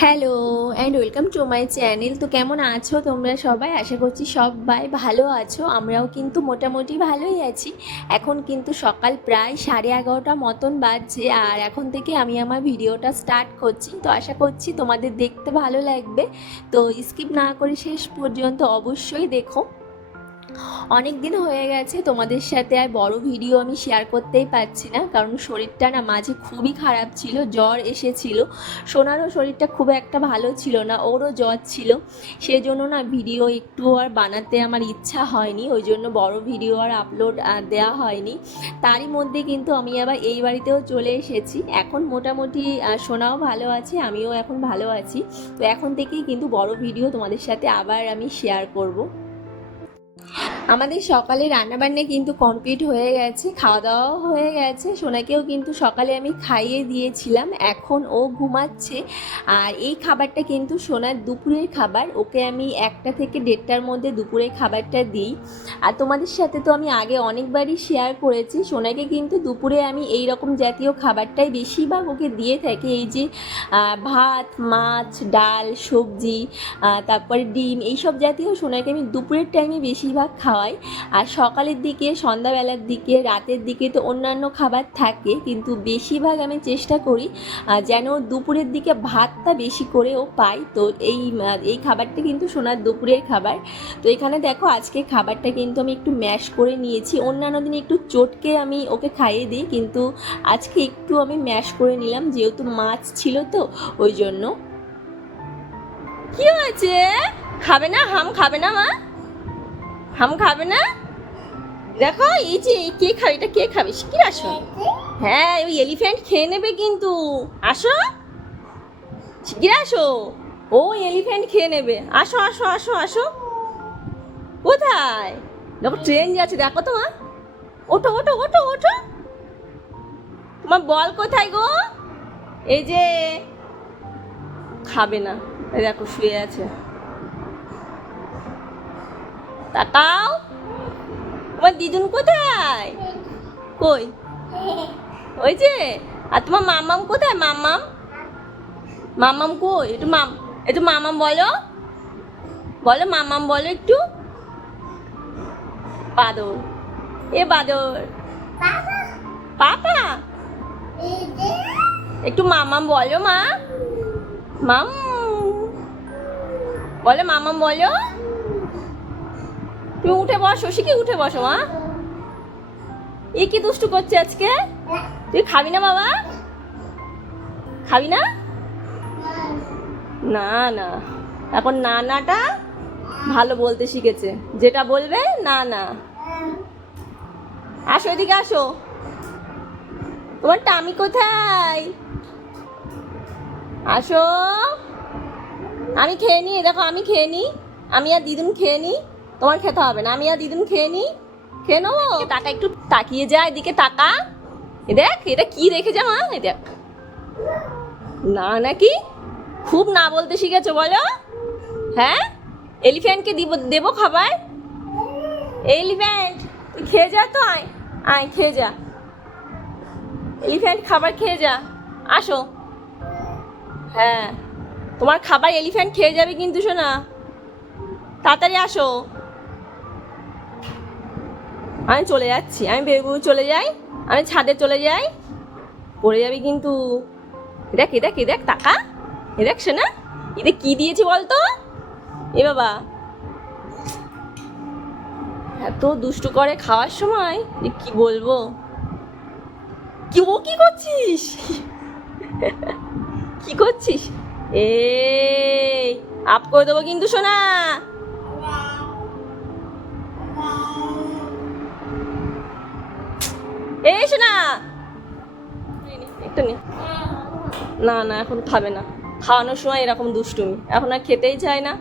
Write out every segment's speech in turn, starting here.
Hello and welcome to my channel. তো কেমন আছো তোমরা সবাই? আশা করছি সবাই ভালো আছো। আমরাও কিন্তু মোটামুটি ভালোই আছি। এখন কিন্তু সকাল প্রায় 11:30 মতন বাজছে, আর এখন থেকে আমি আমার ভিডিওটা স্টার্ট করছি। তো আশা করছি তোমাদের দেখতে ভালো লাগবে। তো স্কিপ না করে শেষ পর্যন্ত অবশ্যই দেখো। অনেক দিন হয়ে গেছে তোমাদের সাথে আর বড় ভিডিও আমি শেয়ার করতেই পারছি না, কারণ শরীরটা না মাঝে খুবই খারাপ ছিল, জ্বর এসেছিল। সোনারও শরীরটা খুব একটা ভালো ছিল না, ওরও জ্বর ছিল। সেজন্য না ভিডিও একটু আর বানাতে আমার ইচ্ছা হয়নি, ওই জন্য বড় ভিডিও আর আপলোড দেওয়া হয়নি। তারই মধ্যে কিন্তু আমি আবার এই বাড়িতেও চলে এসেছি। এখন মোটামুটি সোনাও ভালো আছে, আমিও এখন ভালো আছি। তো এখন থেকেই কিন্তু বড় ভিডিও তোমাদের সাথে আবার আমি শেয়ার করব। আমাদের সকালে রান্নাবান্না কিন্তু কমপ্লিট হয়ে গেছে, খাওয়া দাওয়াও হয়ে গেছে। সোনাকেও কিন্তু সকালে আমি খাইয়ে দিয়েছিলাম, এখন ও ঘুমাচ্ছে। আর এই খাবারটা কিন্তু সোনার দুপুরের খাবার, ওকে আমি 1টা থেকে 1:30টার মধ্যে দুপুরের খাবারটা দিই। আর তোমাদের সাথে তো আমি আগে অনেকবারই শেয়ার করেছি, সোনাকে কিন্তু দুপুরে আমি এই রকম জাতীয় খাবারটাই বেশিরভাগ ওকে দিয়ে থাকি। এই যে ভাত, মাছ, ডাল, সবজি, তারপরে ডিম, এইসব জাতীয় সোনাকে আমি দুপুরের টাইমে বেশিরভাগ খাওয়াই। আর সকালের দিকে, সন্ধ্যাবেলার দিকে, রাতের দিকে তো অন্যান্য খাবার থাকে, কিন্তু বেশিরভাগ আমি চেষ্টা করি যেন দুপুরের দিকে ভাতটা বেশি করে ও পায়। তো এই খাবারটা কিন্তু সোনার দুপুরের খাবার। তো এখানে দেখো আজকে খাবারটা কিন্তু আমি একটু ম্যাশ করে নিয়েছি। অন্যান্য দিন একটু চটকে আমি ওকে খাইয়ে দিই, কিন্তু আজকে একটু আমি ম্যাশ করে নিলাম, যেহেতু মাছ ছিল তো ওই জন্য। কি হয়েছে? খাবে না? হাম খাবে না মা? হাম খাবে না? দেখো এই যে কে খাবে, এটা কে খাবে? কি আসো? হ্যাঁ, ওই এলিফ্যান্ট খেয়ে নেবে কিন্তু। আসো, শিগগির আসো। ও এলিফ্যান্ট খেয়ে নেবে। আসো আসো আসো আসো। কোথায়? দেখো ট্রেন যাচ্ছে, দেখো তো মা। ওঠো ওঠো ওঠো ওঠো। তোমার বল কোথায় গো? এই যে খাবে না, এই দেখো শুয়ে আছে। তাকাও, তোমার দিদুন কোথায়? কই? ওই যে। আর তোমার মামাম কোথায়? মামাম, মামাম কই? একটু মামাম বলো, বলো মামাম বলো একটু। বাদর, এ বাদর, পাপা একটু মামাম বলো মা। মাম বলো, মামাম বলো। তুমি উঠে বসো, শিখি উঠে বসো মা। এ কি দুষ্টু করছে আজকে? তুই খাবি না বাবা? খাবি না? না না, এখন না নাটা ভালো বলতে শিখেছে, যেটা বলবে না না। আসো এদিকে আসো। তোমার টামি কোথায়? আসো, আমি খেয়ে নিই, দেখো আমি খেয়ে নিই, আমি আর দিদুন খেয়ে নিই। তোমার খেতে হবে না, আমি আর দিদুন খেয়ে নিই। খেয়ে নেবো। টাকা একটু তাকিয়ে যায়, এদিকে টাকা। এ দেখ এটা কি রেখে যা মা, এ দেখ। না নাকি? খুব না বলতে শিখেছো বলো? হ্যাঁ, এলিফ্যান্টকে দেবো খাবার। এলিফ্যান্ট তুই খেয়ে যা তো, আয় আয় খেয়ে যা। এলিফ্যান্ট খাবার খেয়ে যা, আসো। হ্যাঁ, তোমার খাবার এলিফ্যান্ট খেয়ে যাবে কিন্তু শোনা, তাড়াতাড়ি আসো। আমি চলে যাচ্ছি, আমি বেবু চলে যাই, আমি ছাদে চলে যাই, পড়ে যাবি কিন্তু। দেখ এ দেখ এ দেখ টাকা, এ দেখ শোনা, এদের কি দিয়েছি বলতো? এ বাবা, এত দুষ্টু করে খাওয়ার সময়, যে কি বলবো। কি ও কি করছিস? কি করছিস? এই আপ করে দেবো কিন্তু শোনা। এই শোনা, একটু নে। না না, এখন খাবে না। খাওয়ানোর সময় এরকম দুষ্টুমি, এখন আর খেতেই চায় না।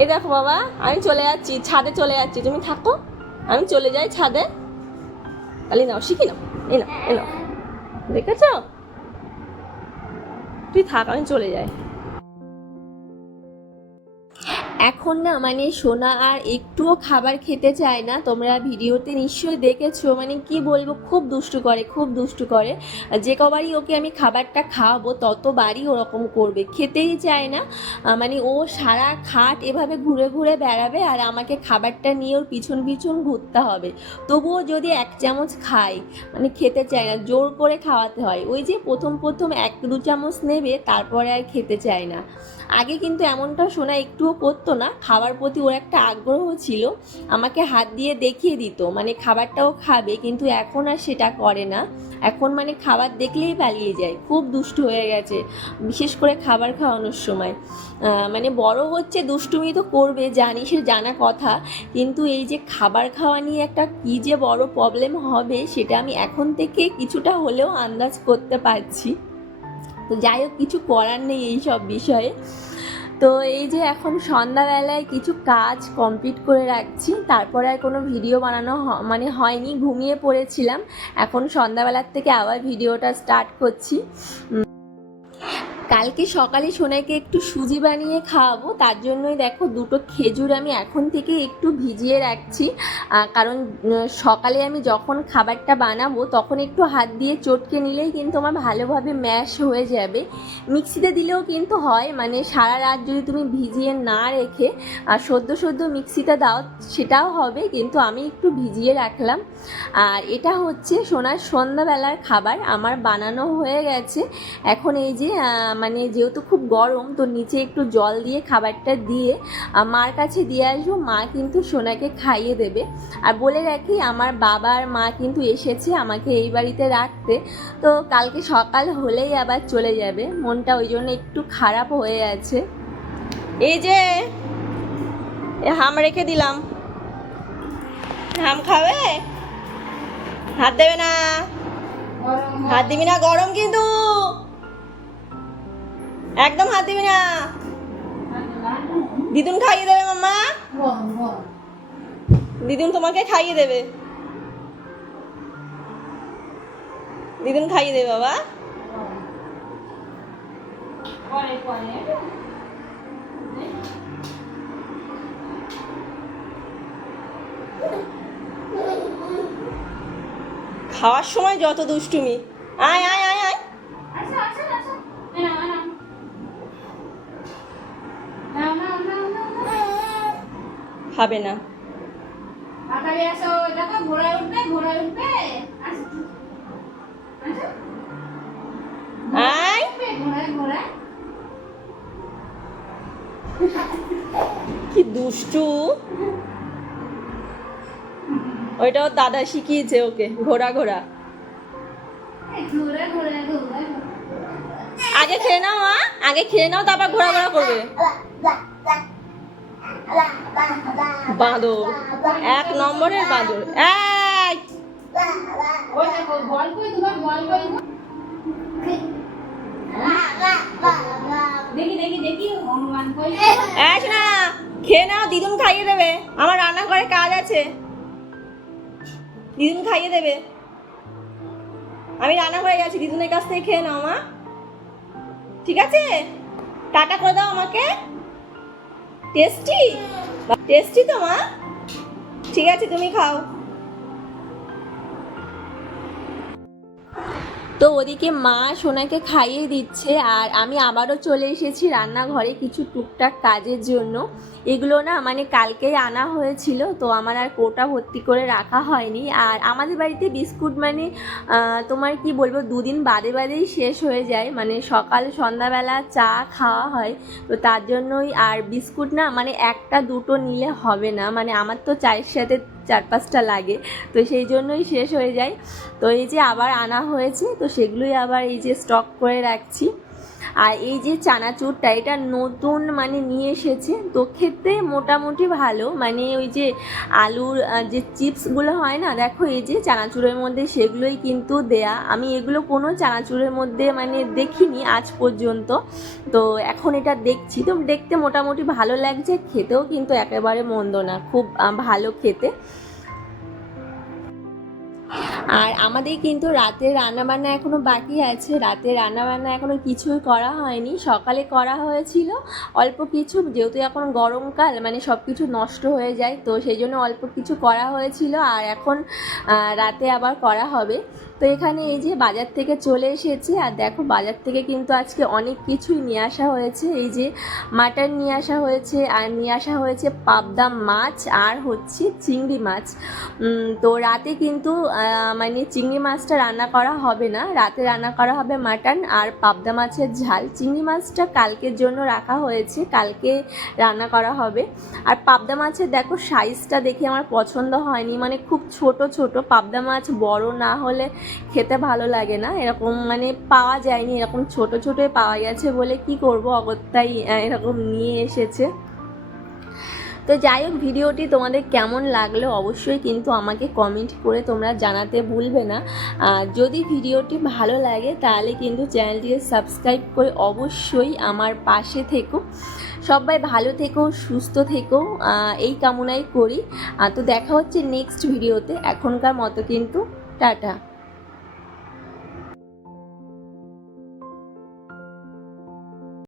এই দেখো বাবা, আমি চলে যাচ্ছি, ছাদে চলে যাচ্ছি, তুমি থাকো, আমি চলে যাই ছাদে। তাহলে নাও, শিখি নাও, এই নাও এ নাও, দেখেছ? তুই থাক, আমি চলে যাই। এখন না মানে সোনা আর একটুও খাবার খেতে চায় না। তোমরা ভিডিওতে নিশ্চয়ই দেখেছো, মানে কি বলবো, খুব দুষ্টু করে, খুব দুষ্টু করে। যে কবারই ওকে আমি খাবারটা খাওয়াবো ততবারই ওরকম করবে, খেতেই চায় না। মানে ও সারা খাট এভাবে ঘুরে ঘুরে বেড়াবে আর আমাকে খাবারটা নিয়ে ওর পিছন পিছন ঘুরতে হবে। তবুও যদি এক চামচ খায়, মানে খেতে চায় না, জোর করে খাওয়াতে হয়। ওই যে প্রথম প্রথম 1-2 চামচ নেবে, তারপরে আর খেতে চায় না। আগে কিন্তু এমনটা সোনা একটুও করতো না, খাওয়ার প্রতি ওর একটা আগ্রহ ছিল, আমাকে হাত দিয়ে দেখিয়ে দিত মানে খাবারটাও খাবে, কিন্তু এখন আর সেটা করে না। এখন মানে খাবার দেখলেই পালিয়ে যায়, খুব দুষ্টু হয়ে গেছে, বিশেষ করে খাবার খাওয়ানোর সময়। মানে বড় হচ্ছে, দুষ্টুমি তো করবে, জানি, সে জানা কথা, কিন্তু এই যে খাবার খাওয়া নিয়ে একটা কী যে বড় প্রবলেম হবে সেটা আমি এখন থেকে কিছুটা হলেও আন্দাজ করতে পারছি। তো যাই হোক, কিছু করার নেই এই সব বিষয়ে। তো এই যে এখন সন্ধ্যাবেলায় কিছু কাজ কমপ্লিট করে রাখছি, তারপরে আর কোনো ভিডিও বানানো মানে হয়নি, ঘুমিয়ে পড়েছিলাম। এখন সন্ধ্যাবেলার থেকে আবার ভিডিওটা স্টার্ট করছি। কালকে সকালে সোনাইকে একটু সুজি বানিয়ে খাওয়াবো, তার জন্যই দেখো 2টো খেজুর আমি এখন থেকে একটু ভিজিয়ে রাখছি। কারণ সকালে আমি যখন খাবারটা বানাবো তখন একটু হাত দিয়ে চটকে নিলেই কিন্তু আমার ভালোভাবে ম্যাশ হয়ে যাবে। মিক্সিতে দিলেও কিন্তু হয়, মানে সারা রাত যদি তুমি ভিজিয়ে না রেখে সদ্য সদ্য মিক্সিতে দাও সেটাও হবে, কিন্তু আমি একটু ভিজিয়ে রাখলাম। আর এটা হচ্ছে সোনার সন্ধ্যাবেলার খাবার, আমার বানানো হয়ে গেছে। এখন এই যে মানে যেহেতু খুব গরম, তো নিচে একটু জল দিয়ে খাবারটা দিয়ে মার কাছে দিয়ে আসবো, মা কিন্তু সোনাকে খাইয়ে দেবে। আর বলে রাখি, আমার বাবা আর মা কিন্তু এসেছে আমাকে এই বাড়িতে রাখতে, তো কালকে সকাল হলেই আবার চলে যাবে, মনটা ওই জন্য একটু খারাপ হয়ে আছে। এই যে হাম রেখে দিলাম, হাম খাবে, হাত দেবে না, হাত দিবি না, গরম কিন্তু, একদম হাত দিবি না। দিদুন খাইয়ে দেবে মাম্মা, দিদুন তোমাকে খাইয়ে দেবে, দিদুন খাইয়ে দেবে বাবা। খাওয়ার সময় যত দুষ্টুমি, আয় আয় আয় আয়, খাবে না। আয়, কি দুষ্টু, ওইটা ওর দাদা শিখিয়েছে ওকে, ঘোরা ঘোরা। আগে খেয়ে নাও মা, আগে খেয়ে নাও, তারপর ঘোরা ঘোরা করবে। বাঁদর, 1 নম্বরের বাঁদর। এই না, খেয়ে নাও, দিদুন খাইয়ে দেবে, আমার রান্নাঘরে কাজ আছে, দিদুন খাইয়ে দেবে, আমি রান্নাঘরে গেছি, দিদুনের কাছ থেকে খেয়ে নাও মা, ঠিক আছে? টাটা করে দাও আমাকে। টেস্টি, টেস্টি তো মা, ঠিক আছে তুমি খাও। তো ওদিকে মা সোনাকে খাইয়ে দিচ্ছে আর আমি আবারও চলে এসেছি রান্নাঘরে কিছু টুকটাক কাজের জন্য। এগুলো না মানে কালকেই আনা হয়েছিল, তো আমার আর কোটা ভর্তি করে রাখা হয়নি। আর আমাদের বাড়িতে বিস্কুট মানে তোমার কি বলবো, 2 দিন বাদে বাদেই শেষ হয়ে যায়, মানে সকাল সন্ধ্যাবেলা চা খাওয়া হয়, তো তার জন্যই। আর বিস্কুট না মানে 1-2টো নিলে হবে না, মানে আমার তো চায়ের সাথে 4-5টা লাগে, তো সেই জন্যই শেষ হয়ে যায়। তো এই যে আবার আনা হয়েছে, তো সেগুলোই আবার এই যে স্টক করে রাখছি। আর এই যে চানাচুরটা, এটা নতুন মানে নিয়ে এসেছে, তো খেতে মোটামুটি ভালো, মানে ওই যে আলুর যে চিপসগুলো হয় না, দেখো এই যে চানাচুরের মধ্যে সেগুলোই কিন্তু দেয়া। আমি এগুলো কোনো চানাচুরের মধ্যে মানে দেখিনি আজ পর্যন্ত, তো এখন এটা দেখছি, তো দেখতে মোটামুটি ভালো লাগছে, খেতেও কিন্তু একেবারে মন্দ না, খুব ভালো খেতে। আর আমাদের কিন্তু রাতের রান্নাবান্না এখনও বাকি আছে। রাতের রান্নাবান্না এখনও কিছুই করা হয়নি। সকালে করা হয়েছিল অল্প কিছু, যেহেতু এখন গরমকাল মানে সব কিছু নষ্ট হয়ে যায়, তো সেই জন্য অল্প কিছু করা হয়েছিল। আর এখন রাতে আবার করা হবে। তো এখানে এই যে বাজার থেকে চলে এসেছি, আর দেখো বাজার থেকে কিন্তু আজকে অনেক কিছুই নিয়ে আসা হয়েছে। এই যে মাটন নিয়ে আসা হয়েছে, আর নিয়ে আসা হয়েছে পাবদা মাছ, আর হচ্ছে চিংড়ি মাছ। তো রাতে কিন্তু মানে চিংড়ি মাছটা রান্না করা হবে না, রাতে রান্না করা হবে মাটন আর পাবদা মাছের ঝাল। চিংড়ি মাছটা কালকের জন্য রাখা হয়েছে, কালকে রান্না করা হবে। আর পাবদা মাছের দেখো সাইজটা দেখে আমার পছন্দ হয়নি, মানে খুব ছোট ছোট পাবদা মাছ, বড় না হলে খেতে ভালো লাগে না। এরকম মানে পাওয়া যায়নি, এরকম ছোট ছোটোই পাওয়া গেছে বলে কি করব, অগত্যাই এরকম নিয়ে এসেছে। তো যাই হোক, ভিডিওটি তোমাদের কেমন লাগলো অবশ্যই কিন্তু আমাকে কমেন্ট করে তোমরা জানাতে ভুলবে না। যদি ভিডিওটি ভালো লাগে তাহলে কিন্তু চ্যানেলটিকে সাবস্ক্রাইব করে অবশ্যই আমার পাশে থেকো। সবাই ভালো থেকো, সুস্থ থেকো, এই কামনাই করি। তো দেখা হচ্ছে নেক্সট ভিডিওতে। এখনকার মতো কিন্তু টাটা।